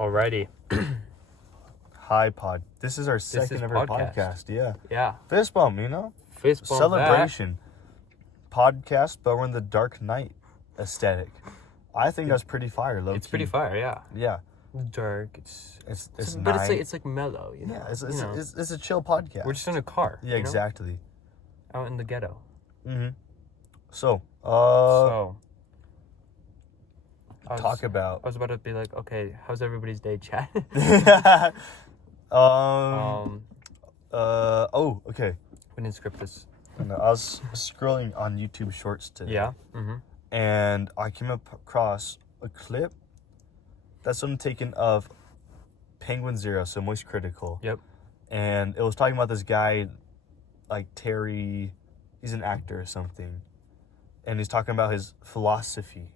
Alrighty. Hi, Pod. This is our second is ever podcast. podcast. Yeah. Yeah. Fist bump, you know? Fist bump Celebration. Podcast, but we're in the Dark Knight aesthetic. I think that's pretty fire, low It's key. pretty fire, yeah. Yeah. Dark. It's but nice. it's like mellow, you know. Yeah, it's you know. a chill podcast. We're just in a car. Yeah, you know? exactly. Out in the ghetto. Mm-hmm. So, So. talk about. I was about to be like, okay, how's everybody's day, chat? Okay. We didn't script this. And I was scrolling on YouTube Shorts today. Yeah. Mm-hmm. And I came across a clip that's one taken of Penguin Zero, so Moist Critical. Yep. And it was talking about this guy, like Terry, he's an actor or something. And he's talking about his philosophy.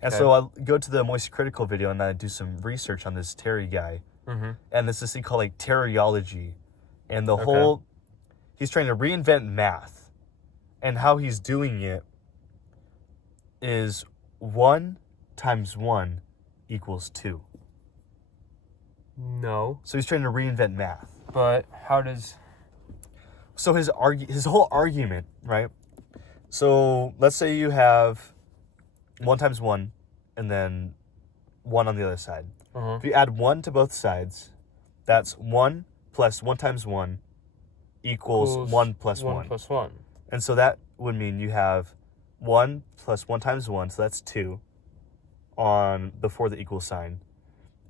And so I go to the Moist Critical video and I do some research on this Terry guy. Mm-hmm. And there's this thing called like Terryology. And the whole, he's trying to reinvent math. And how he's doing it is 1 times 1 equals 2. No. So he's trying to reinvent math. But how does... So his whole argument, right? So let's say you have 1 times 1 and then 1 on the other side. Uh-huh. If you add 1 to both sides, that's 1 plus 1 times 1 equals 1 plus 1. 1 plus 1. And so that would mean you have 1 plus 1 times 1, so that's 2 on before the equal sign.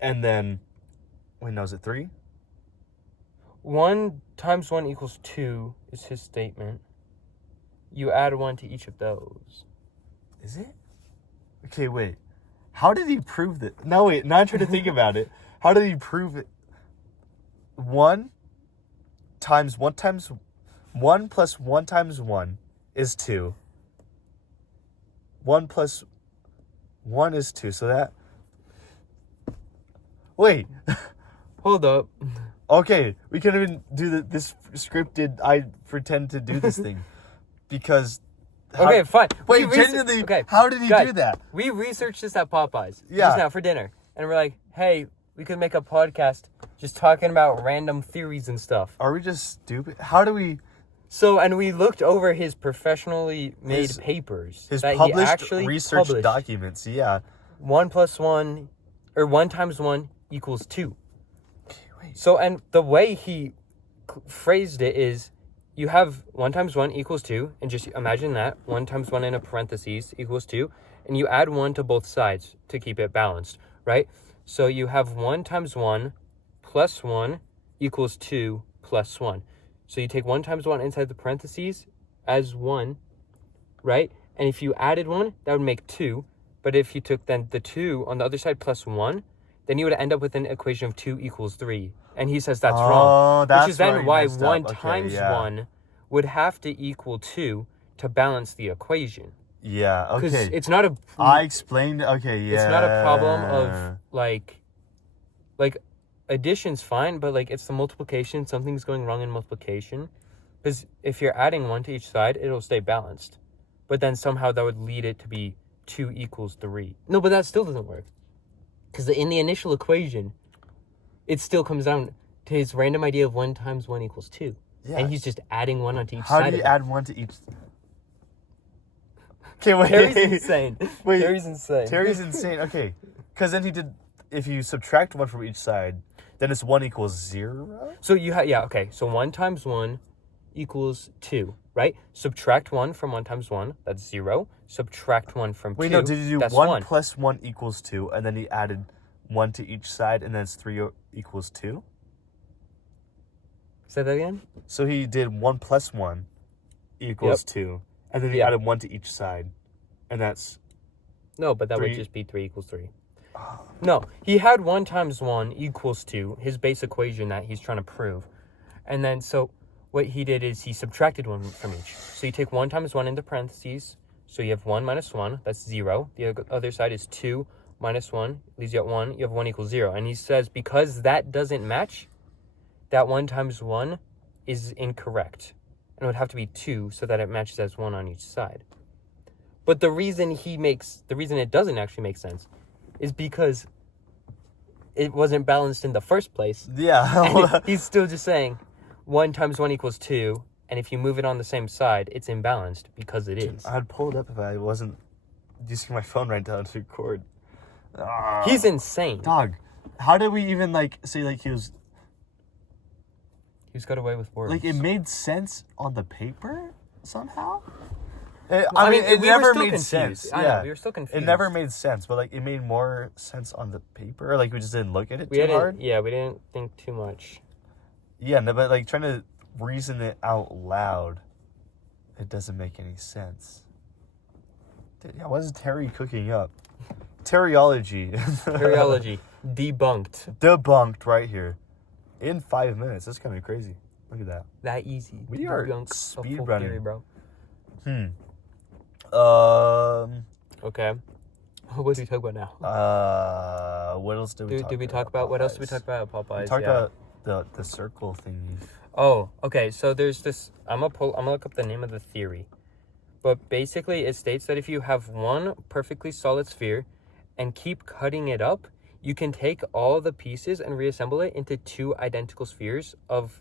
And then, wait, no, is it 3? 1 times 1 equals 2 is his statement. You add 1 to each of those. Is it? Okay, wait. How did he prove that? No, wait, now I'm trying to think about it. How did he prove it? 1 plus 1 times 1 is 2. 1 plus 1 is 2, so that... Wait. Hold up. Okay, we can't even do this scripted, I pretend to do this thing. Because... Okay, fine. Wait, genuinely, how did he do that? We researched this at Popeyes. Yeah. Just now for dinner. And we're like, hey, we could make a podcast just talking about random theories and stuff. Are we just stupid? How do we... So, and we looked over his professionally made papers. His that published he actually research published. documents, yeah. 1 plus 1, or 1 times 1 equals 2. Okay, wait. So, and the way he phrased it is, you have 1 times 1 equals 2, and just imagine that, 1 times 1 in a parentheses equals 2, and you add 1 to both sides to keep it balanced, right? So you have 1 times 1 plus 1 equals 2 plus 1. So you take 1 times 1 inside the parentheses as 1, right? And if you added 1, that would make 2. But if you took then the 2 on the other side plus 1, then you would end up with an equation of 2 equals 3. And he says that's wrong. That's which is then why 1 Okay, times 1 would have to equal 2 to balance the equation. Yeah, okay. Because it's not a... I explained, okay, yeah. It's not a problem of, like addition's fine, but, like, it's the multiplication. Something's going wrong in multiplication. Because if you're adding 1 to each side, it'll stay balanced. But then somehow that would lead it to be 2 equals 3. No, but that still doesn't work. Because in the initial equation, it still comes down to his random idea of 1 times 1 equals 2. Yeah. And he's just adding 1 onto each side. How do you add 1 to each... Okay, wait. Terry's insane. Wait. Terry's insane. Terry's insane. Okay. Because then he did... If you subtract 1 from each side, then it's 1 equals 0? So you have... Yeah, okay. So 1 times 1 equals 2, right? Subtract 1 from 1 times 1. That's 0. Subtract 1 from 2. Wait, no. Did you do 1 1 plus 1 equals 2, and then he added 1 to each side, and then it's 3 equals 2? Say that again? So he did 1 plus 1 equals 2, and then he added 1 to each side, and that's... No, but that would just be 3 equals 3. No, he had 1 times 1 equals 2, his base equation that he's trying to prove. And then, so what he did is he subtracted 1 from each. So you take 1 times 1 into parentheses, so you have 1 minus 1, that's 0. The other side is 2 minus 1, leaves you at 1, you have 1 equals 0. And he says because that doesn't match, that 1 times 1 is incorrect. And it would have to be 2 so that it matches as 1 on each side. But the reason it doesn't actually make sense is because it wasn't balanced in the first place. Yeah. And he's still just saying 1 times 1 equals 2, and if you move it on the same side, it's imbalanced because it is. I'd pull it up if I wasn't using my phone right now to record. He's insane. Dog, how did we even, like, say, like, He's got away with words. like, it made sense on the paper somehow? I mean, it we never were still made confused. sense. I Yeah. know, we were still confused. It never made sense, but, like, it made more sense on the paper. Like, we just didn't look at it we too didn't, hard. Yeah, we didn't think too much. Yeah, no, but, like, trying to reason it out loud, it doesn't make any sense. Dude, yeah, what is Terry cooking up? Teriology. Teriology debunked. Debunked right here. In 5 minutes. That's kind of crazy. Look at that. That easy. We are Debunked a speed full running. theory, bro. Okay. What do we talk about now? What else did we talk about? Did we talk about what else did we talk about? Popeyes. We talked about the circle thingy. Oh, okay. So there's this. I'm gonna look up the name of the theory, but basically it states that if you have one perfectly solid sphere, and keep cutting it up, you can take all the pieces and reassemble it into 2 identical spheres of,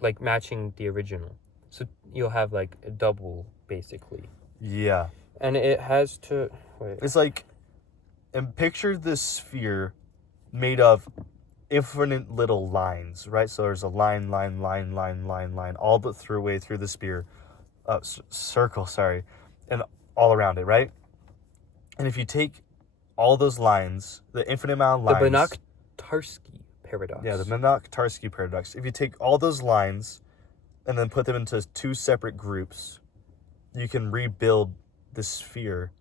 like, matching the original. So you'll have like a double basically. Yeah. And it has to wait. It's like, and picture this sphere made of infinite little lines, right? So there's a line, all but way through the sphere, circle, sorry, and all around it, right? And if you take all those lines, the infinite amount of lines, The Banach-Tarski paradox. yeah, the Banach-Tarski paradox. If you take all those lines and then put them into 2 separate groups, you can rebuild the sphere,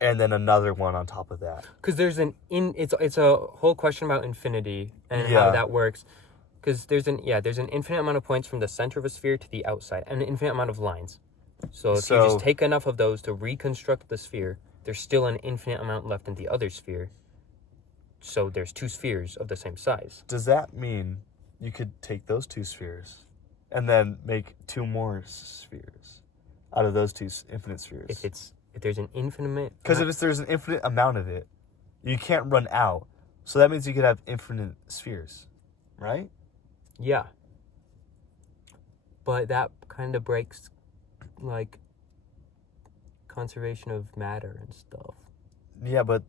and then another one on top of that. Because there's it's a whole question about infinity and Yeah. how that works. Because there's an infinite amount of points from the center of a sphere to the outside, and an infinite amount of lines. So if you just take enough of those to reconstruct the sphere, there's still an infinite amount left in the other sphere. So there's 2 spheres of the same size. Does that mean you could take those 2 spheres and then make 2 more spheres out of those 2 infinite spheres? If there's an infinite... Because if there's an infinite amount of it, you can't run out. So that means you could have infinite spheres, right? Yeah. But that kind of breaks, like, conservation of matter and stuff. Yeah, but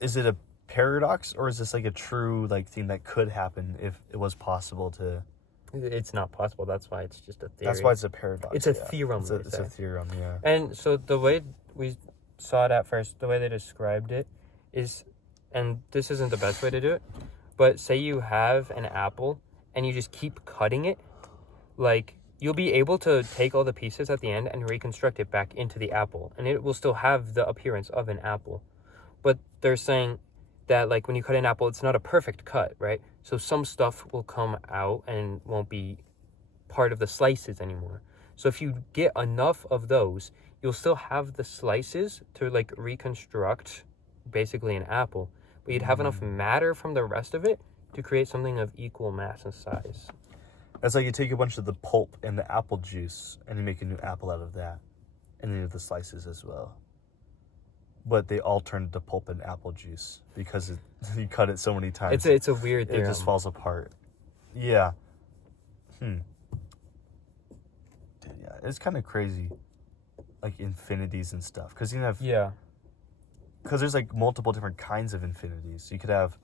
is it a paradox, or is this like a true, like, thing that could happen if it was possible to... It's not possible. That's why it's just a theory. That's why it's a paradox. It's a theorem. It's a theorem, yeah. And so the way we saw it at first, the way they described it is, and this isn't the best way to do it, but say you have an apple and you just keep cutting it, like, you'll be able to take all the pieces at the end and reconstruct it back into the apple, and it will still have the appearance of an apple. But they're saying that, like, when you cut an apple, it's not a perfect cut, right? So some stuff will come out and won't be part of the slices anymore. So if you get enough of those, you'll still have the slices to, like, reconstruct basically an apple, but you'd have enough matter from the rest of it to create something of equal mass and size. That's like you take a bunch of the pulp and the apple juice and you make a new apple out of that, and then you have the slices as well. But they all turn into pulp and apple juice because you cut it so many times. It's a weird theorem. It just falls apart. Yeah. Dude, yeah, it's kind of crazy, like infinities and stuff. Because you have because there's like multiple different kinds of infinities. You could have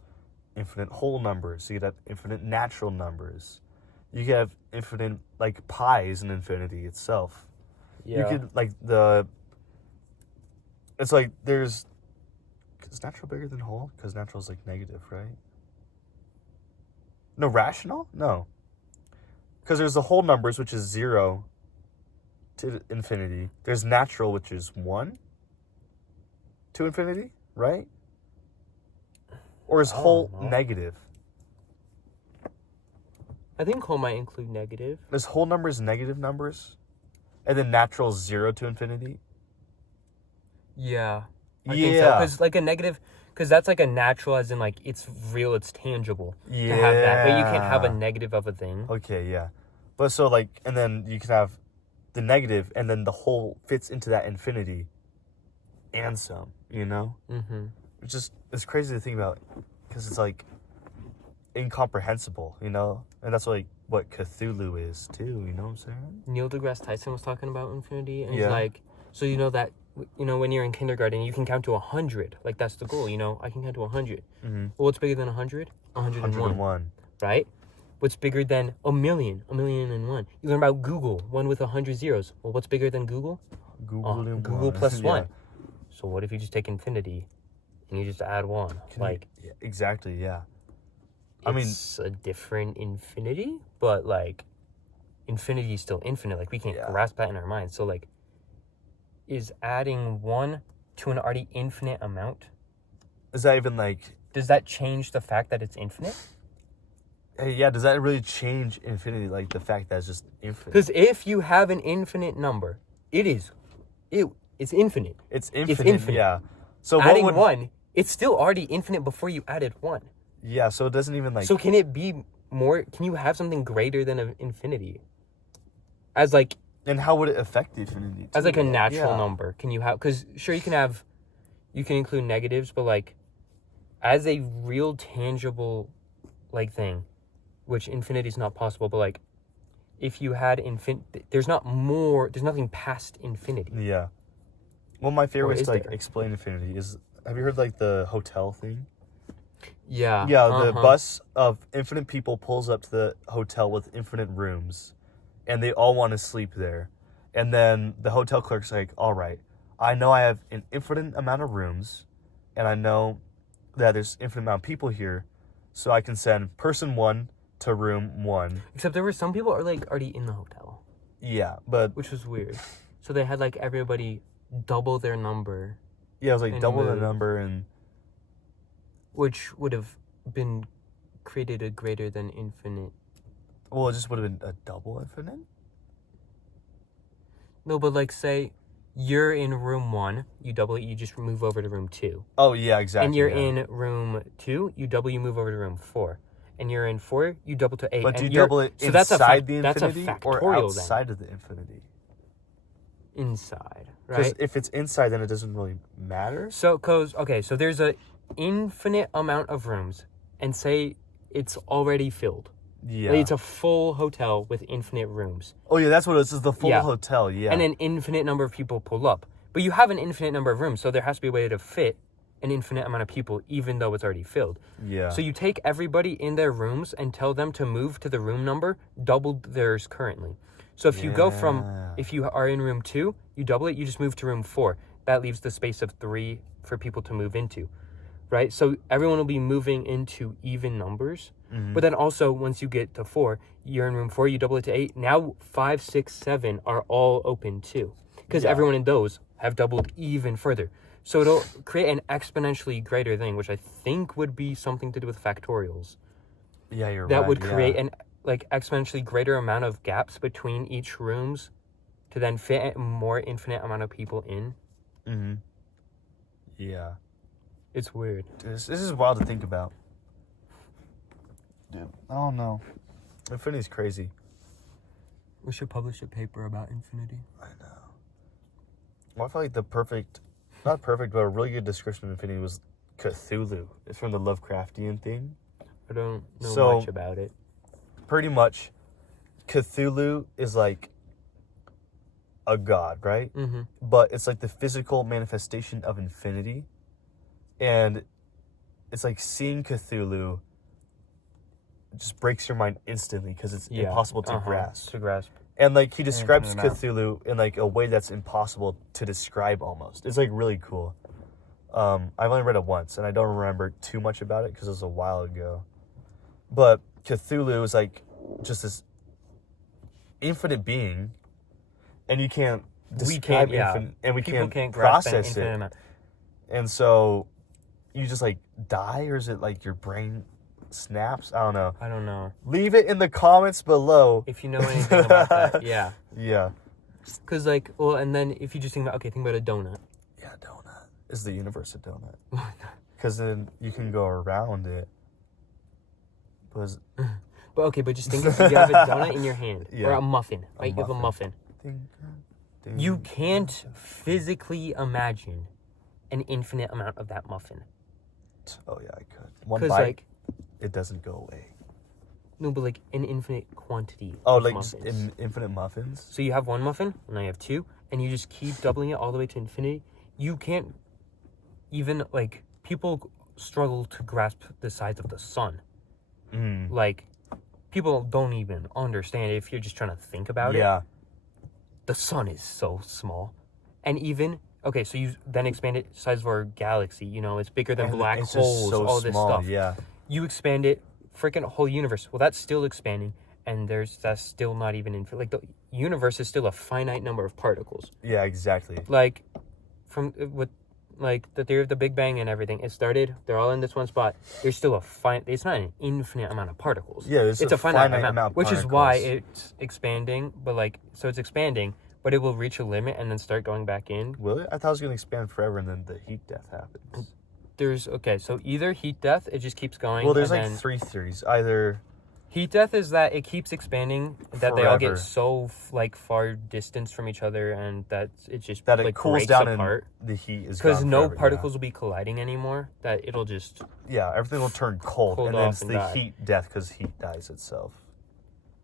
infinite whole numbers. You could have infinite natural numbers. You could have infinite, like, pi is an infinity itself. Yeah. You could, like, it's like is natural bigger than whole? Because natural is, like, negative, right? No, rational? No. Because there's the whole numbers, which is 0 to infinity. There's natural, which is 1 to infinity, right? Or is whole negative? I think whole might include negative. Is whole numbers negative numbers? And then natural is 0 to infinity? Yeah. I think so. Because, like, because that's like a natural, as in, like, it's real, it's tangible to have that. But you can't have a negative of a thing. Okay, yeah. But so, like, and then you can have the negative, and then the whole fits into that infinity and some, you know? Mm-hmm. It's crazy to think about, because it's like, incomprehensible, you know? And that's like what Cthulhu is too, you know what I'm saying? Neil deGrasse Tyson was talking about infinity, and he's Yeah. like, so you know that, you know, when you're in kindergarten, you can count to 100. Like, that's the goal, you know? I can count to 100. Mm-hmm. Well, what's bigger than 100? 101. 101. Right? What's bigger than a million? A million and one. You learn about Google, one with 100 zeros. Well, what's bigger than Google? Google plus Yeah. 1. So what if you just take infinity and you just add 1? Like, Yeah, exactly, yeah. I mean, it's a different infinity, but like, infinity is still infinite. Like, we can't Yeah. grasp that in our minds. So like, is adding 1 to an already infinite amount, is that even like, does that change the fact that it's infinite? hey, yeah, does that really change infinity? Like the fact that it's just infinite? Because if you have an infinite number, it's infinite. It's infinite, infinite. yeah. So Adding what would, 1, it's still already infinite before you added 1. yeah, so it doesn't even like, So can it be more? Can you have something greater than an infinity? As like and how would it affect the infinity? as like a too? natural Yeah. number, can you have? Because sure, you can include negatives, but like as a real tangible like thing, which infinity is not possible. But like if you had there's nothing past infinity. Yeah. Well, my favorite Or way is to like there? explain infinity is, have you heard like the hotel thing? Yeah. Yeah, the bus of infinite people pulls up to the hotel with infinite rooms, and they all want to sleep there. And then the hotel clerk's like, all right, I know I have an infinite amount of rooms, and I know that there's infinite amount of people here, so I can send person 1 to room 1. Except there were some people are like already in the hotel, Yeah, but which was weird. So they had like everybody double their number, yeah, it was like And double the move. number, and which would have been created a greater than infinite. well, it just would have been a double infinite. No, but like say you're in room 1, you double it, you just move over to room 2. Oh yeah, exactly. And you're yeah. in room 2, you double, you move over to room 4. And you're in 4, you double to 8. But do and you double it so that's inside the that's a infinity or factorial outside of the infinity? then. Inside, Because right? if it's inside, then it doesn't really matter. So there's a infinite amount of rooms, and say it's already filled. Yeah. Like, it's a full hotel with infinite rooms. Oh yeah, that's what it is. It's the full Yeah. hotel. Yeah. And an infinite number of people pull up. But you have an infinite number of rooms, so there has to be a way to fit an infinite amount of people, even though it's already filled. yeah. So you take everybody in their rooms and tell them to move to the room number doubled theirs currently. So if you go from, Yeah. if you are in room 2, you double it, you just move to room 4. That leaves the space of 3 for people to move into, right? So everyone will be moving into even numbers. Mhm. But then also, once you get to 4, you're in room 4, you double it to 8. Now 5, 6, 7 are all open too. Because Yeah. everyone in those have doubled even further. So it'll create an exponentially greater thing, which I think would be something to do with factorials. Yeah, you're That right. would yeah. create an like exponentially greater amount of gaps between each rooms to then fit a more infinite amount of people in. Mhm. Yeah. It's weird. This is wild to think about. Dude, I don't know. Infinity's crazy. We should publish a paper about infinity. I know. Well, I feel like the perfect, not perfect, but a really good description of infinity was Cthulhu. It's from the Lovecraftian thing. I don't know So- much about it. Pretty much, Cthulhu is like a god, right? Mm-hmm. But it's like the physical manifestation of infinity. And it's like seeing Cthulhu just breaks your mind instantly because it's impossible to grasp. To grasp. And like he describes Infinite amount. Cthulhu in like a way that's impossible to describe almost. It's like really cool. I've only read it once and I don't remember too much about it because it was a while ago. But Cthulhu is like just this infinite being, and you can't describe infinite, and we People can't grasp an process infinite it. amount. And so you just like die, or is it like your brain snaps? I don't know. I don't know. Leave it in the comments below. If you know anything about that, yeah. Yeah. Because, like, well, and then if you just think about, think about a donut. Yeah, donut. Is the universe a donut? Because then you can go around it. But just think if you have a donut in your hand, or Yeah. a muffin, right? You have a muffin. You can't physically imagine an infinite amount of that muffin. Oh yeah, I could. One Because, bite. like, it doesn't go away. No, but like an infinite quantity. Oh, of like muffins. in infinite muffins? So you have one muffin, and now you have two, and you just keep doubling it all the way to infinity. You can't even, like, people struggle to grasp the size of the sun. Mm. Like, people don't even understand it if you're just trying to think about it. Yeah. The sun is so small. And even, okay, so you then expand it size of our galaxy, you know, it's bigger than And black it's just holes, so all this small, stuff. yeah. You expand it, freaking whole universe. Well, that's still expanding, and that's still not even infinite. Like, the universe is still a finite number of particles. Yeah, exactly. Like, from with like the theory of the Big Bang and everything, it started. They're all in this one spot. There's still it's not an infinite amount of particles. Yeah, it's a finite amount of which particles. is why it's expanding. But like, so it's expanding, but it will reach a limit and then start going back in. Will it? I thought it was going to expand forever and then the heat death happens. So either heat death, it just keeps going. Well, there's and like then 3 theories. Either heat death is that it keeps expanding, that they all get Forever. so like far distance from each other, and that it just that it like cools breaks down apart. and the heat is Because gone no forever, particles will be colliding anymore. That it'll just Yeah, everything will turn cold Cooled and then off it's and the die. heat death because heat dies itself.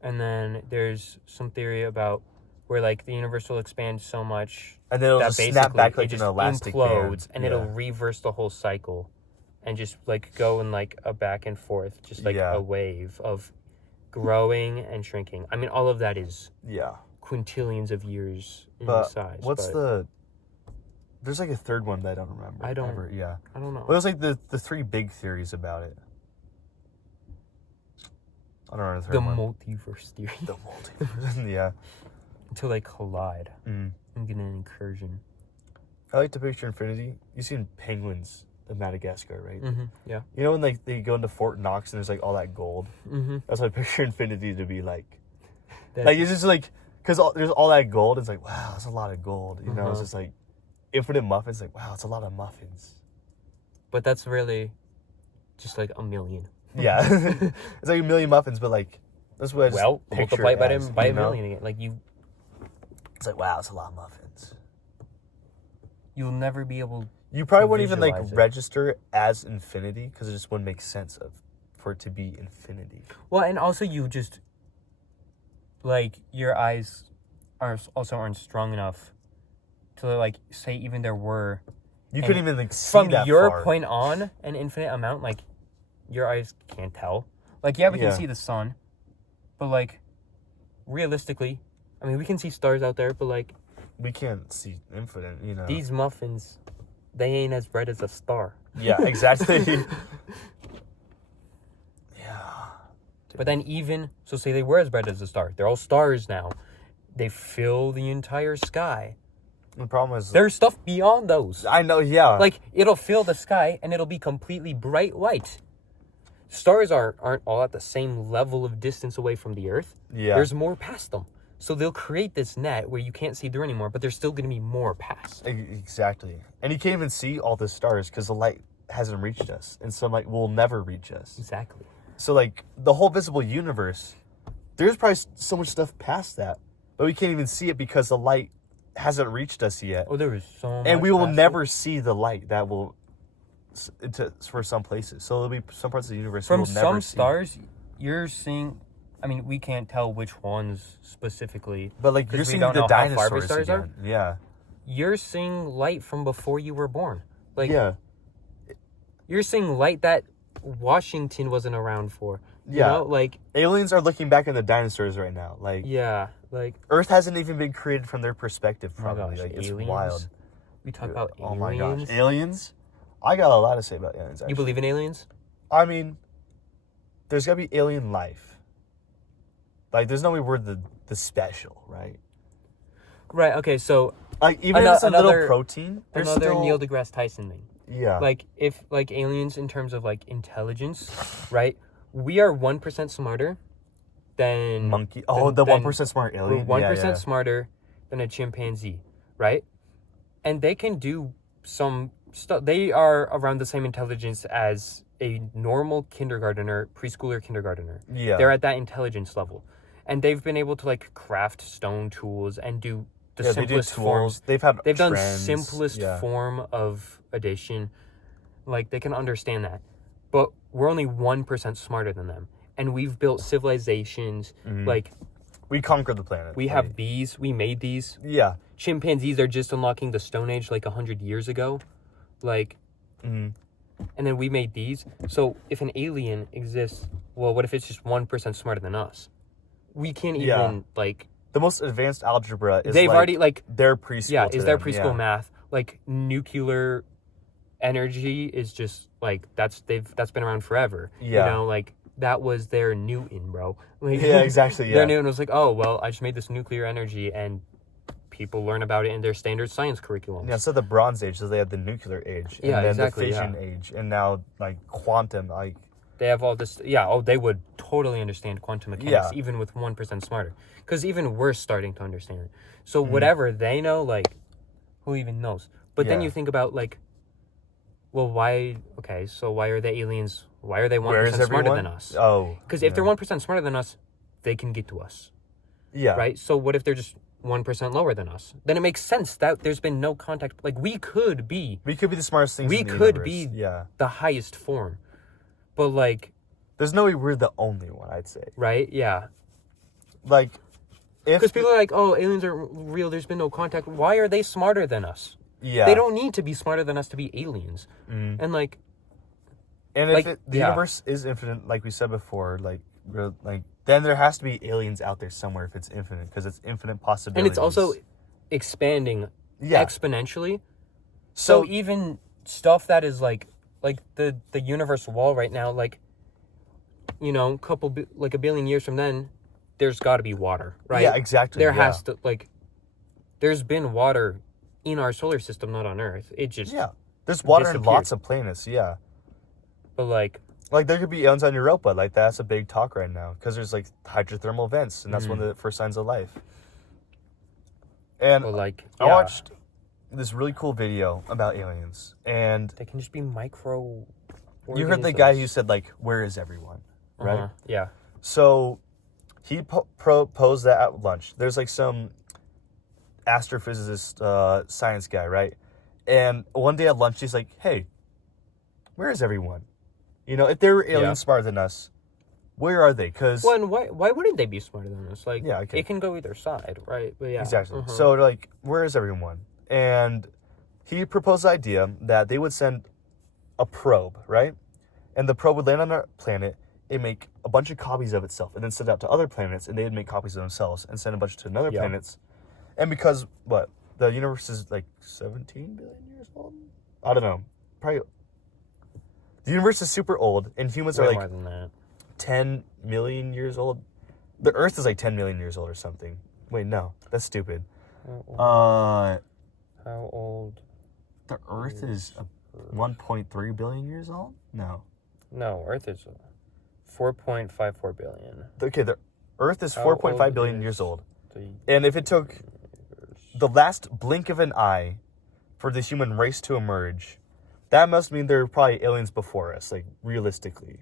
And then there's some theory about where like the universe will expand so much And then it'll that just basically snap back it like just an elastic implodes, band. and it'll reverse the whole cycle, and just like go in like a back and forth, just like Yeah. a wave of growing and shrinking. I mean, all of that is Yeah. quintillions of years in But size. what's but there's like a third one that I don't remember. I don't- ever. Yeah. I don't know. What was like the 3 big theories about it? I don't know the third The one. multiverse theory. The multiverse. Yeah. Until they collide Mm. and get an incursion. I like to picture infinity. You've seen Penguins of Madagascar, right? Mm-hmm. Yeah. You know when like they go into Fort Knox and there's like all that gold? Mm-hmm. That's what I picture infinity to be like. That- Like it's just like because there's all that gold. It's like wow, that's a lot of gold. You know, it's Uh-huh. just like infinite muffins. Like wow, it's a lot of muffins. But that's really just like a million. Yeah, it's like a million muffins, but like that's what I just Well, picture multiply it it as, by you a know? million again. Like It's like wow, it's a lot of muffins. you'll never be able. You probably wouldn't even like Visualize it. register as infinity because it just wouldn't make sense for it to be infinity. Well, and also you just like your eyes aren't strong enough to like say even there were You And couldn't even like see from that your far. point on an infinite amount. Like your eyes can't tell. Like yeah, we Yeah. can see the sun, but like realistically, I mean we can see stars out there, but like We can't see infinite. You know. these muffins, they ain't as bright as a star. Yeah, exactly. Yeah. But then even so, say they were as bright as a star. They're all stars now. They fill the entire sky. The problem is, There's stuff beyond those. I know. Yeah. Like it'll fill the sky and it'll be completely bright white. Stars aren't all at the same level of distance away from the Earth. yeah. There's more past them. So they'll create this net where you can't see through anymore, but there's still going to be more past. Exactly. And you can't even see all the stars because the light hasn't reached us, and some light will never reach us. Exactly. So like the whole visible universe, there's probably so much stuff past that, but we can't even see it because the light hasn't reached us yet, Oh, there is so much. and we will past never see the light that will for some places. So there'll be some parts of the universe From we will never some see. stars, you're seeing. I mean, we can't tell which ones specifically. But like 'Cause you're we seeing don't the know how far dinosaurs stars are. again. Yeah. You're seeing light from before you were born. Like Yeah. you're seeing light that Washington wasn't around for. You Yeah. know? Like Aliens are looking back at the dinosaurs right now. Like yeah, like Earth hasn't even been created from their perspective. oh my Probably gosh, like it's aliens. wild. We talk about Oh aliens. my gosh, aliens! I got a lot to say about aliens. Actually. You believe in aliens? I mean, there's gotta be alien life. Like, there's no way we're the special, right? Right. Okay. So Like, even if it's a another- little protein, there's another still... Neil deGrasse Tyson thing. Yeah. Like if like aliens in terms of like intelligence, right? We are 1% smarter than monkey. Oh, then- the then 1% smart We're alien. 1% Yeah. smarter than a chimpanzee, right? And they can do some stuff. They are around the same intelligence as a normal kindergartner, preschooler kindergartner. Yeah. They're at that intelligence level. And they've been able to like craft stone tools and do the They do simplest tools. forms. They've had They've done trends. simplest Yeah. form of addition. Like they can understand that. But we're only 1% smarter than them, and we've built civilizations. Like, We conquered the planet. we have these. We made these. Yeah. Chimpanzees are just unlocking the Stone Age like 100 years ago. Like, and then we made these. So if an alien exists, well, what if it's just 1% smarter than us? We can't even, like... The most advanced algebra is they've already, like... their preschool. Yeah, to is their them, preschool math. Like, nuclear energy is just, like, that's been around forever. Yeah. You know, like, that was their Newton, bro. Like, Yeah, exactly, yeah. Their Newton was like, oh, well, I just made this nuclear energy, and people learn about it in their standard science curriculums. Yeah, so the Bronze Age, so they had the nuclear age. And Yeah, then exactly, the fission age. And now, like, quantum, like... They have all this... Yeah, oh, they would totally understand quantum mechanics, Yeah. even with 1% smarter. Because even we're starting to understand it. So whatever they know, like, who even knows? But then Yeah. you think about, like, well, why... Okay, so why are the aliens... Why are they 1% Where is smarter everyone? than us? Oh. Because if they're 1% smarter than us, they can get to us, Yeah. right? So what if they're just 1% lower than us? Then it makes sense that there's been no contact. Like, we could be We could be the smartest things We in the could universe. be- Yeah. the highest form. But, like, There's no way we're the only one, I'd say. right? Yeah. Like, if... Because people are like, oh, aliens are real, there's been no contact. Why are they smarter than us? Yeah. They don't need to be smarter than us to be aliens. And, like, And like, if the yeah. universe is infinite, like we said before, like then there has to be aliens out there somewhere if it's infinite, because it's infinite possibilities. and it's also expanding Yeah. exponentially. So So even stuff that is like the universe wall right now, like, you know, like a billion years from then, there's got to be water, right? Yeah, exactly. There yeah. has to, like, there's been water in our solar system, not on Earth. It just, Yeah. There's water in disappeared. lots of planets. Yeah. but like, Like there could be aliens on Europa. Like that's a big talk right now because there's like hydrothermal vents, and that's one of the first signs of life. And but like, I yeah, watched this really cool video about aliens, and they can just be micro. you heard the guy who said like, "Where is everyone?" Right? Uh-huh. Yeah. So he proposed that at lunch. There's like some astrophysicist, science guy, right? And one day at lunch, he's like, "Hey, where is everyone? You know, if they were aliens smarter than us, where are they?" Because Well, and why wouldn't they be smarter than us? Like, Yeah, okay. it can go either side, right? But yeah, exactly. uh-huh. So like, where is everyone? And he proposed the idea that they would send a probe, right? And the probe would land on a planet. It'd make a bunch of copies of itself, and then send it out to other planets, and they'd make copies of themselves and send a bunch to another Yeah. planets. And because the universe is like 17 billion years old. I don't know. Probably. The universe is super old, and humans way are more like than that. 10 million years old. The Earth is like 10 million years old or something. Wait, no, that's stupid. How old? The Earth is 1.3 billion years old. No. No, Earth is 4.54 billion. Okay, the Earth is How 4.5 old billion is years old. The And if it took the last blink of an eye for the human race to emerge, that must mean there were probably aliens before us, like realistically.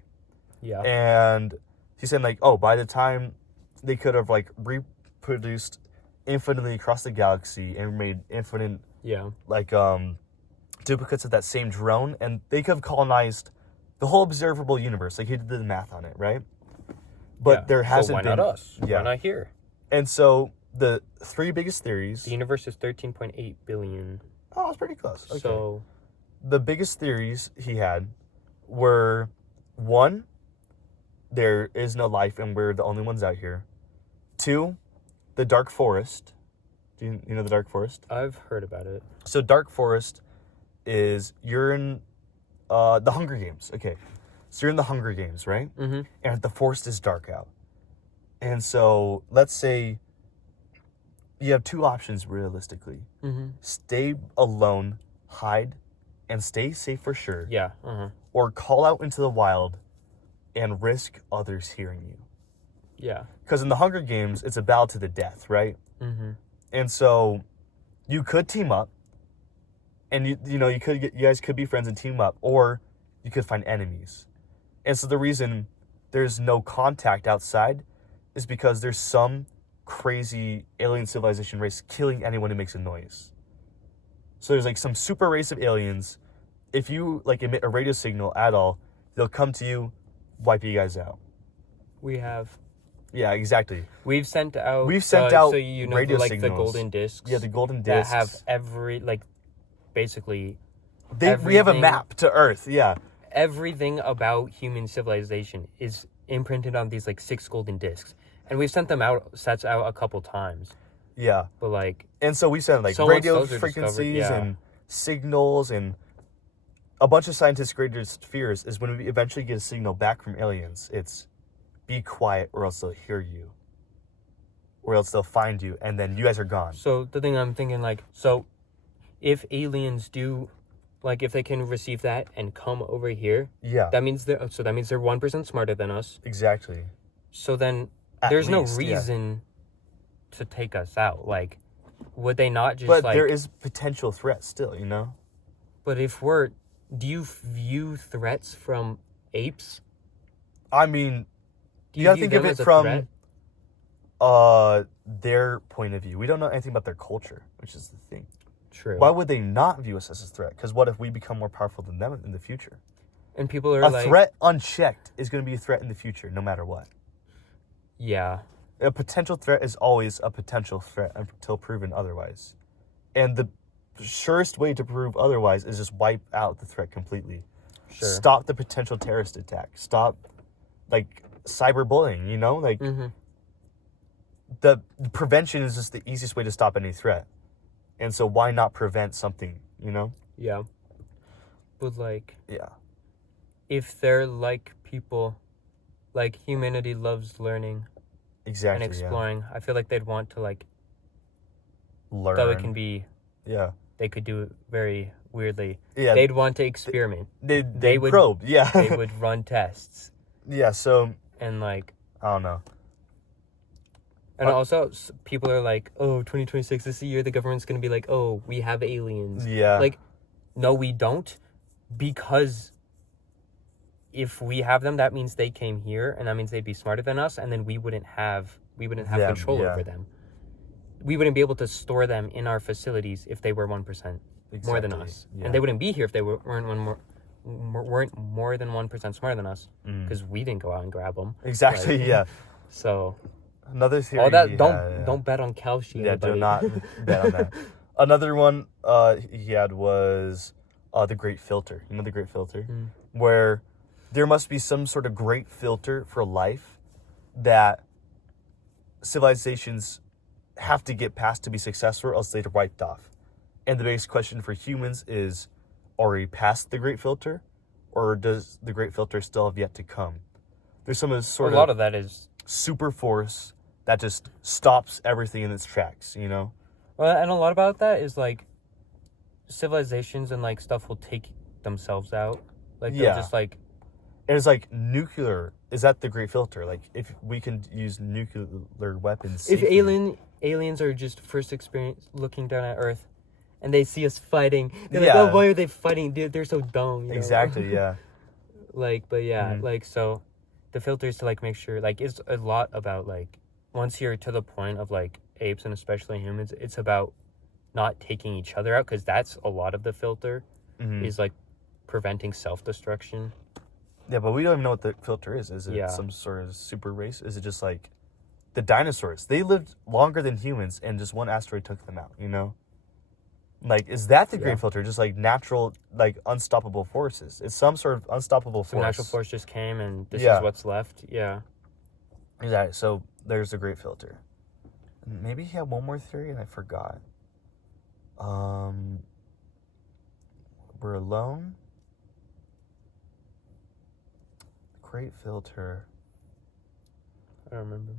yeah, And he's saying like, oh, by the time they could have like reproduced infinitely across the galaxy and made infinite yeah, like duplicates of that same drone, and they could have colonized the whole observable universe. Like he did the math on it, right? But yeah. there hasn't so why been. not us? Yeah. Why not here? And so the three biggest theories. The universe is 13.8 billion. Oh, it's pretty close. Okay. So The biggest theories he had were, one, there is no life and we're the only ones out here. Two, the dark forest. Do you know the dark forest? I've heard about it. So dark forest is, you're in the Hunger Games. Okay. So you're in the Hunger Games, right? Mm-hmm. And the forest is dark out. And so let's say you have two options realistically. Mm-hmm. Stay alone, hide, and stay safe for sure. Yeah. Uh-huh. Or call out into the wild and risk others hearing you. Yeah. Because in the Hunger Games, it's a battle to the death, right? Mm-hmm. And so you could team up, and you guys could be friends and team up, or you could find enemies. And so the reason there's no contact outside is because there's some crazy alien civilization race killing anyone who makes a noise. So there's like some super race of aliens. If you like emit a radio signal at all, they'll come to you, wipe you guys out. We have. Yeah, exactly. We've sent out. So you know, radio like signals. the golden discs. Yeah, the golden that discs have basically. We have a map to Earth. Yeah. Everything about human civilization is imprinted on these like 6 golden discs, and we've sent sets out a couple times. Yeah. But and so we sent radio frequencies and signals, and a bunch of scientists' greatest fears is when we eventually get a signal back from aliens. It's be quiet or else they'll hear you, or else they'll find you, and then you guys are gone. So the thing I'm thinking, so if aliens do, if they can receive that and come over here, that means they're 1% smarter than us. Exactly. So then there's no reason to take us out. Would they not just But there is potential threat still, you know? But do you view threats from apes? I mean, you gotta think of it from their point of view. We don't know anything about their culture, which is the thing. True. Why would they not view us as a threat? Because what if we become more powerful than them in the future? And people are a threat unchecked is going to be a threat in the future, no matter what. Yeah. A potential threat is always a potential threat until proven otherwise. And the surest way to prove otherwise is just wipe out the threat completely. Sure. Stop the potential terrorist attack. Stop, cyberbullying, you know? Mm-hmm. The prevention is just the easiest way to stop any threat. And so why not prevent something, you know? Yeah. But, yeah. If they're like people, humanity loves learning. Exactly, and exploring. Yeah. I feel like they'd want to, learn. Though it can be... Yeah. They could do it very weirdly. Yeah. They'd want to experiment. They would probe, yeah. They would run tests. Yeah, so... And, I don't know. And also, people are like, oh, 2026, this is the year the government's going to be like, oh, we have aliens. Yeah. No, we don't. Because if we have them, that means they came here, and that means they'd be smarter than us, and then we wouldn't have control over them. We wouldn't be able to store them in our facilities if they were 1% more than us. Yeah. And they wouldn't be here if they weren't more than 1% smarter than us, because we didn't go out and grab them. Exactly, yeah. So... Another theory. All that don't bet on Kalshi. Yeah, do not bet on that. Another one he had was the Great Filter. You know the Great Filter, where there must be some sort of great filter for life that civilizations have to get past to be successful, or else they're wiped off. And the biggest question for humans is: are we past the Great Filter, or does the Great Filter still have yet to come? There's some of a lot of that is super force that just stops everything in its tracks, you know? Well, and a lot about that is civilizations and stuff will take themselves out. They'll just And it's nuclear. Is that the Great Filter? If we can use nuclear weapons safely. If aliens are just first experience looking down at Earth and they see us fighting, they're like, oh, why are they fighting? They're so dumb. You know? Exactly, yeah. But yeah, so the filter is to make sure, it's a lot about once you're to the point of apes and especially humans, it's about not taking each other out, because that's a lot of the filter is preventing self-destruction. Yeah, but we don't even know what the filter is. Is it some sort of super race? Is it just the dinosaurs? They lived longer than humans, and just one asteroid took them out, you know? Is that the Great Filter? Just natural, unstoppable forces. It's some sort of unstoppable force. Natural force just came, and this is what's left. Yeah. Exactly. So there's the Great Filter. Maybe he had one more theory, and I forgot. We're alone. Great Filter. I don't remember.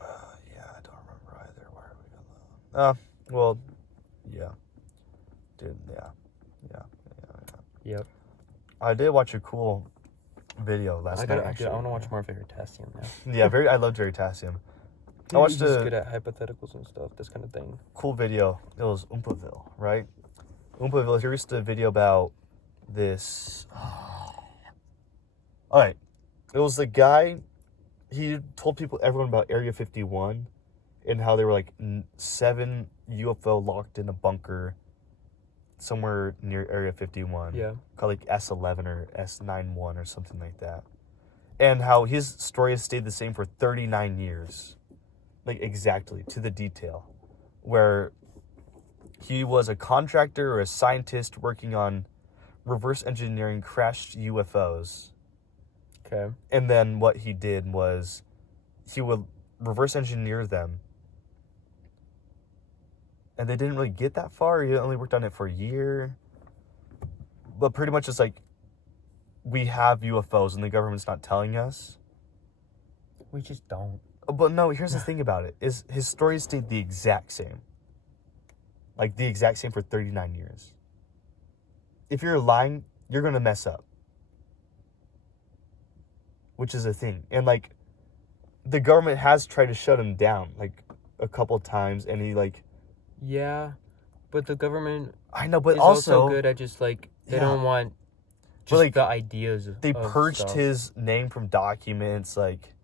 Yeah, I don't remember either. Why are we alone? Well, yeah. Dude, yeah. Yep. I did watch a cool video last night. Actually, I want to watch more Veritasium now. Yeah, I loved Veritasium. I watched he's good at hypotheticals and stuff, this kind of thing. Cool video. It was Oompaville, right? Oompaville. Here's the video about this. All right. It was the guy. He told everyone about Area 51 and how there were 7 UFO locked in a bunker somewhere near Area 51. Yeah. Called like S11 or S91 or something like that. And how his story has stayed the same for 39 years. Like, exactly, to the detail. Where he was a contractor or a scientist working on reverse engineering crashed UFOs. Okay. And then what he did was he would reverse engineer them. And they didn't really get that far. He only worked on it for a year. But pretty much it's like, we have UFOs and the government's not telling us. We just don't. But no, here's the thing about it. Is his story stayed the exact same. Like, the exact same for 39 years. If you're lying, you're going to mess up. Which is a thing. And, like, the government has tried to shut him down, like, a couple times. And he, like... Yeah, but the government I know, but is also... good at just, like, they Yeah. don't want just But, like, the ideas of they purged stuff. his name from documents, like...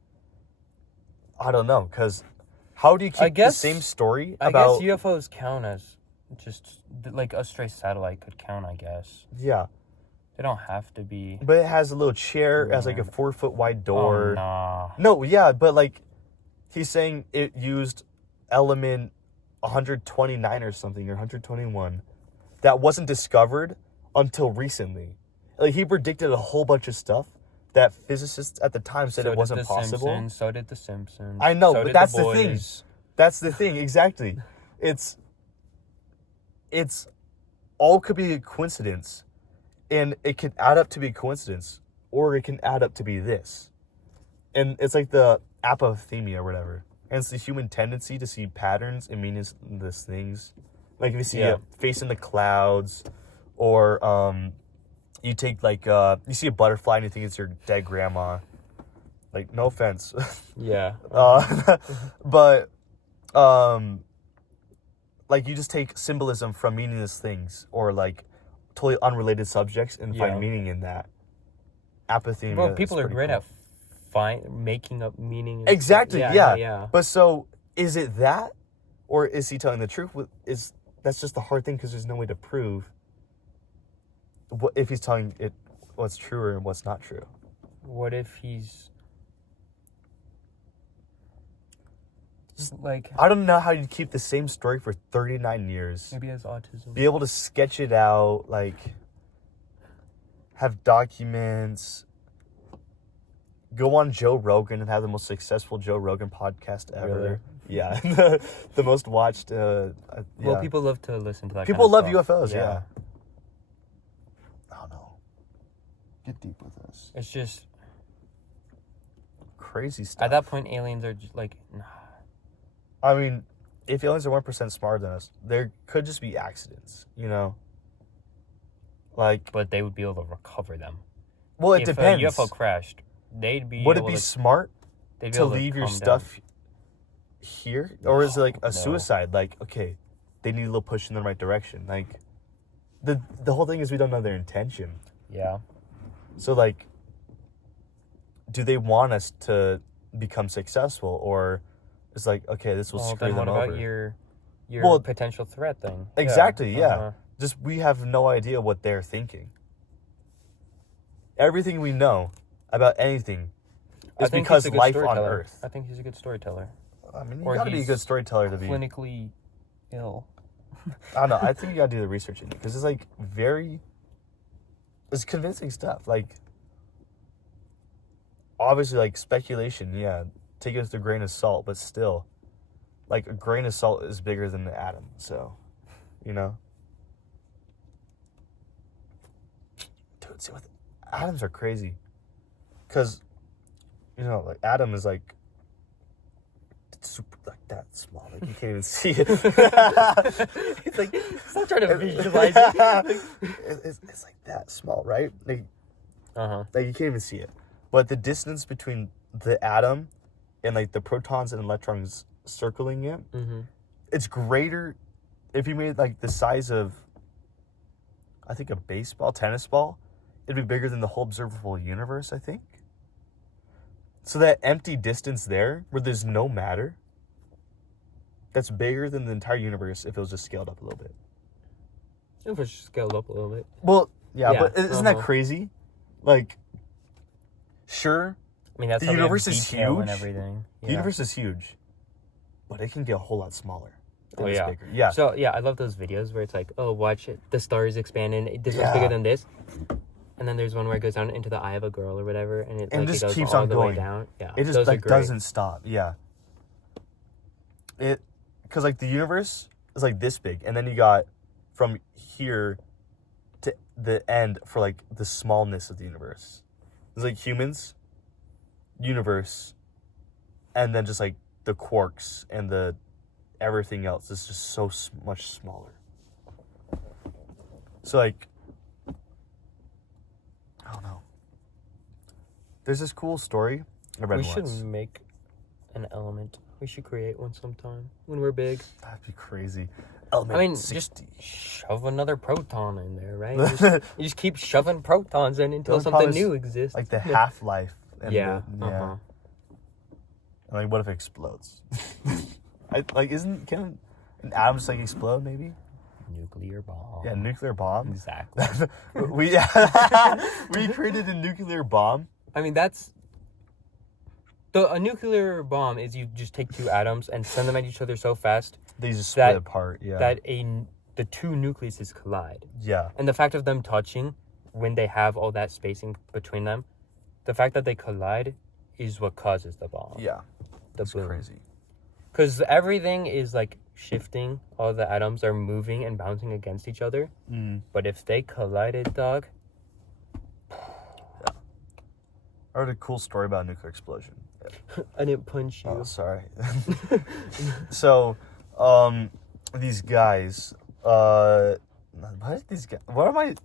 I don't know, because how do you keep the same story about... I guess UFOs count as just, like, a stray satellite could count, I guess. Yeah. They don't have to be... But it has a little chair, it has, like, a 4-foot wide door. Oh, nah. No, yeah, but, like, he's saying it used element 129 or something, or 121, that wasn't discovered until recently. Like, he predicted a whole bunch of stuff that physicists at the time said it wasn't possible. So did The Simpsons. I know, so but did that's The the thing. Boys. That's the thing, exactly. It's all could be a coincidence, and it can add up to be a coincidence, or it can add up to be this. And it's like the apophenia or whatever. And it's the human tendency to see patterns and meaningless things. Like if you see a face in the clouds, or you take like you see a butterfly and you think it's your dead grandma. Like, no offense. Yeah. But like, you just take symbolism from meaningless things, or like totally unrelated subjects, and find meaning in that. Apathy. Well, people are great at making up meaning. Exactly. Yeah. Yeah. But so, is it that, or is he telling the truth? That's just the hard thing, because there's no way to prove what if he's telling it what's true and what's not true. What if he's just like, I don't know how you keep the same story for 39 years. maybe he has autism. Be able to sketch it out, like have documents, go on Joe Rogan and have the most successful Joe Rogan podcast ever. Really? Yeah. The most watched. Yeah. Well, people love to listen to that. People love kind of stuff. UFOs, yeah. I don't know. Get deep with this. It's just, Crazy stuff. at that point, aliens are just like, nah. I mean, if aliens are 1% smarter than us, there could just be accidents, you know? Like... But they would be able to recover them. Well, it depends. If a UFO crashed, they'd be Would able it be to, smart they'd be to able leave your calm stuff here? Or is it like a No. suicide? Like, okay, they need a little push in the right direction. Like, the whole thing is we don't know their intention. down. Yeah. So, like, do they want us to become successful? Or it's like, okay, this will screw then them what over. about your Well, potential threat thing? Exactly, yeah. Uh-huh. Just, we have no idea what they're thinking. Everything we know about anything is because life on Earth. I think he's a good storyteller. I mean, you Or gotta be a he's good storyteller to be... Clinically ill. I don't know. I think you gotta do the research in it, because it's like it's convincing stuff. Like, obviously, like, speculation, yeah, take it with a grain of salt, but still, like, a grain of salt is bigger than the atom. So, you know, dude, see, atoms are crazy, because, you know, like, atom is like super, like, that small, like, you can't even see it. It's like, stop trying to visualize it. It's like that small, right? Like, Uh-huh. like, you can't even see it. But the distance between the atom and, like, the protons and electrons circling it, it's greater. If you made, like, the size of, I think, a tennis ball, it'd be bigger than the whole observable universe, I think. So that empty distance there, where there's no matter, that's bigger than the entire universe if it was just scaled up a little bit. If it's scaled up a little bit. Well, yeah, Yeah, but isn't that crazy? Like, sure, I mean, that's the how we have universe is detail and huge. everything. The universe is huge, but it can get a whole lot smaller. Oh, yeah. Bigger. Yeah. So, yeah, I love those videos where it's like, oh, watch it. The stars expanding. This one's Yeah. bigger than this. And then there's one where it goes down into the eye of a girl or whatever. And it, And like, just it goes keeps all on the way going. down. Yeah. It just those are like great. doesn't stop. Yeah. Because like the universe is like this big, and then you got from here to the end for like the smallness of the universe. It's like humans, universe, and then just like the quarks and the everything else is just so much smaller. So like, I don't know. There's this cool story I read We should once. make an element. We should create one sometime when we're big. That'd be crazy. Element I mean, 60. just shove another proton in there, right? You just keep shoving protons in until only something problem is, new exists. like the half-life. And yeah. And like, what if it explodes? Can an atom just like explode? Maybe. Nuclear bomb. Yeah, nuclear bomb. Exactly. we created a nuclear bomb. I mean, a nuclear bomb is you just take two atoms and send them at each other so fast They just split apart. Yeah. that the two nucleuses collide. Yeah. And the fact of them touching, when they have all that spacing between them, the fact that they collide is what causes the bomb. Yeah. That's crazy. Because everything is like shifting. All the atoms are moving and bouncing against each other. Mm. But if they collided, dog. I heard a cool story about a nuclear explosion. I didn't punch you. Oh, sorry. So, these guys, what am I,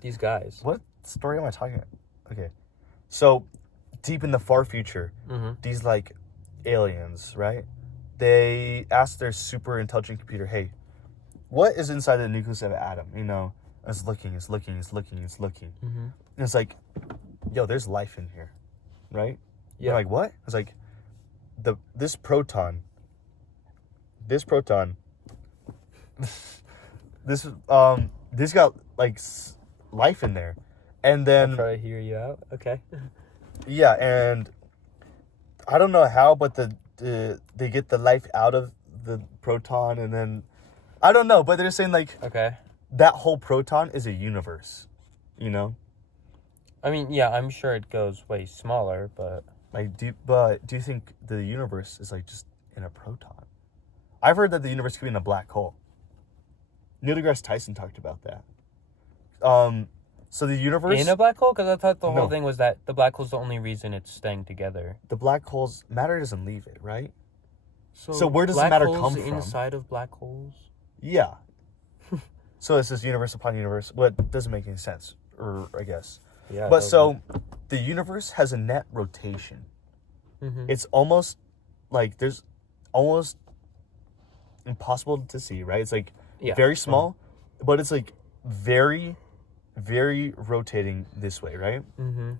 These guys. what story am I talking about? Okay. So, deep in the far future, Mm-hmm. these, like, aliens, right? They ask their super intelligent computer, hey, what is inside the nucleus of an atom? You know, it's looking. Mm-hmm. And it's like, yo, there's life in here, right? Yeah. They're like, what? It's like, this proton, this got like life in there, and then Try to hear you out. Okay. yeah, and I don't know how, but they get the life out of the proton, and then I don't know, but they're saying like Okay. that whole proton is a universe, you know? I mean, yeah, I'm sure it goes way smaller, but Like, do you think the universe is like just in a proton? I've heard that the universe could be in a black hole. Neil deGrasse Tyson talked about that. So the universe in a black hole? Because I thought the whole No. thing was that the black hole's the only reason it's staying together. the black holes, matter doesn't leave it, right? So where does the black matter holes come from? inside of black holes? Yeah. So it's this universe upon universe. What doesn't make any sense, or I guess. Yeah. But so the universe has a net rotation. Mm-hmm. It's almost like there's almost impossible to see, right? It's like very small, but it's like very, very rotating this way, right? Mm-hmm.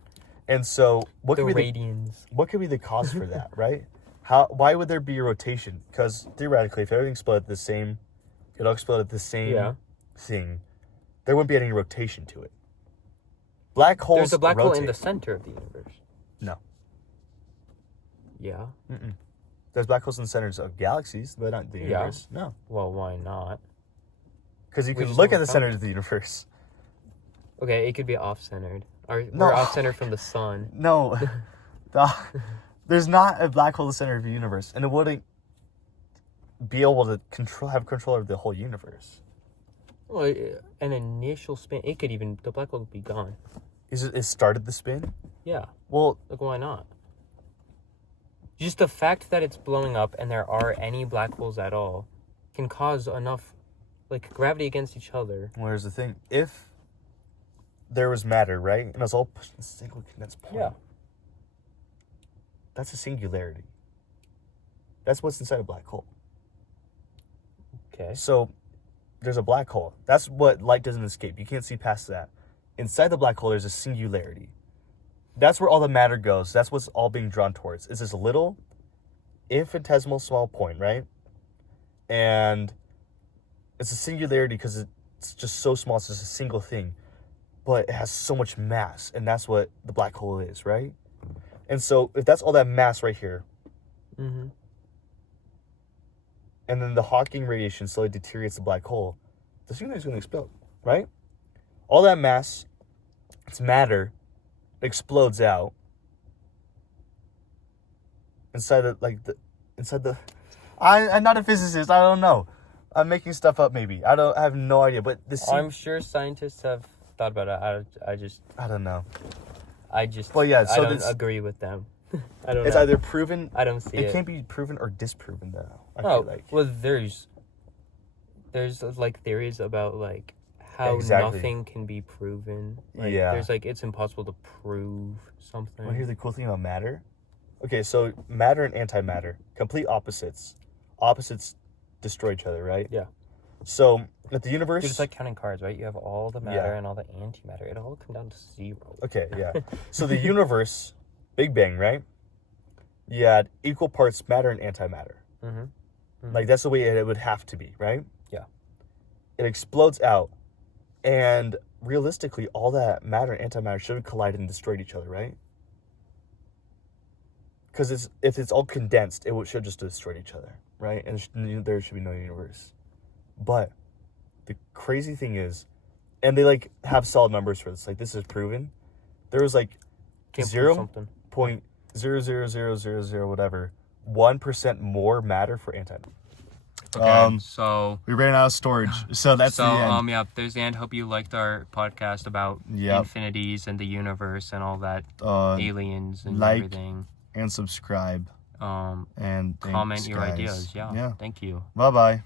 And so what The could be radians. what could be the cause for that, right? Why would there be a rotation? Because theoretically, if everything exploded the same, it'll explode at the same thing. There wouldn't be any rotation to it. Black holes. There's a black hole rotate. in the center of the universe. No. Yeah. Mm-mm. There's black holes in the centers of galaxies, but not the universe. No. Well, why not? Because you We can just look at don't the count center of the universe. Okay, it could be off-centered. Or No. we're off-centered from the sun. No. There's not a black hole in the center of the universe, and it wouldn't be able to have control of the whole universe. Well, an initial spin, the black hole would be gone. It started the spin? Yeah. Well, Like, why not? Just the fact that it's blowing up and there are any black holes at all can cause enough, like, gravity against each other. here's the thing. If there was matter, right? And it was all pushed in a single condensed point. Yeah. That's a singularity. That's what's inside a black hole. Okay. So there's a black hole. That's what light doesn't escape. You can't see past that. Inside the black hole, there's a singularity. That's where all the matter goes. That's what's all being drawn towards. It's this little infinitesimal small point, right? And it's a singularity because It's just so small. It's just a single thing, but it has so much mass, and that's what the black hole is, right? And so if that's all that mass right here, Mm-hmm. and then the Hawking radiation slowly deteriorates the black hole, the thing is going to explode, right? All that mass, it's matter, explodes out inside the. I'm not a physicist. I don't know. I'm making stuff up. Maybe I have no idea. But I'm sure scientists have thought about it. I don't know. Well, yeah. So I don't agree with them. I don't. It's know. either proven. I don't see it. It can't be proven or disproven though. I Oh, feel like. well, there's like theories about like how Exactly. nothing can be proven. Like, Yeah. There's like it's impossible to prove something. Well, here's the cool thing about matter. Okay, so matter and antimatter, complete opposites. Opposites destroy each other, right? Yeah. So at the universe. Dude, it's like counting cards, right? You have all the matter Yeah. and all the antimatter. It all come down to zero. Okay, yeah. So the universe, Big Bang, right? You had equal parts matter and antimatter. Mm-hmm. Like that's the way it would have to be, right? Yeah. It explodes out, and realistically, all that matter and antimatter should have collided and destroyed each other, right? Because if it's all condensed, it should have just destroyed each other, right? And there should be no universe. But the crazy thing is, and they like have solid numbers for this. Like this is proven. There was like Can't prove something. 0.00000 whatever 1% more matter for antimatter. Okay, so We ran out of storage, so that's the end. yeah, there's the end. Hope you liked our podcast about Yep. infinities and the universe and all that, aliens and like, everything. And subscribe and Comment thanks, your guys. ideas. Yeah. Yeah. Thank you. Bye bye.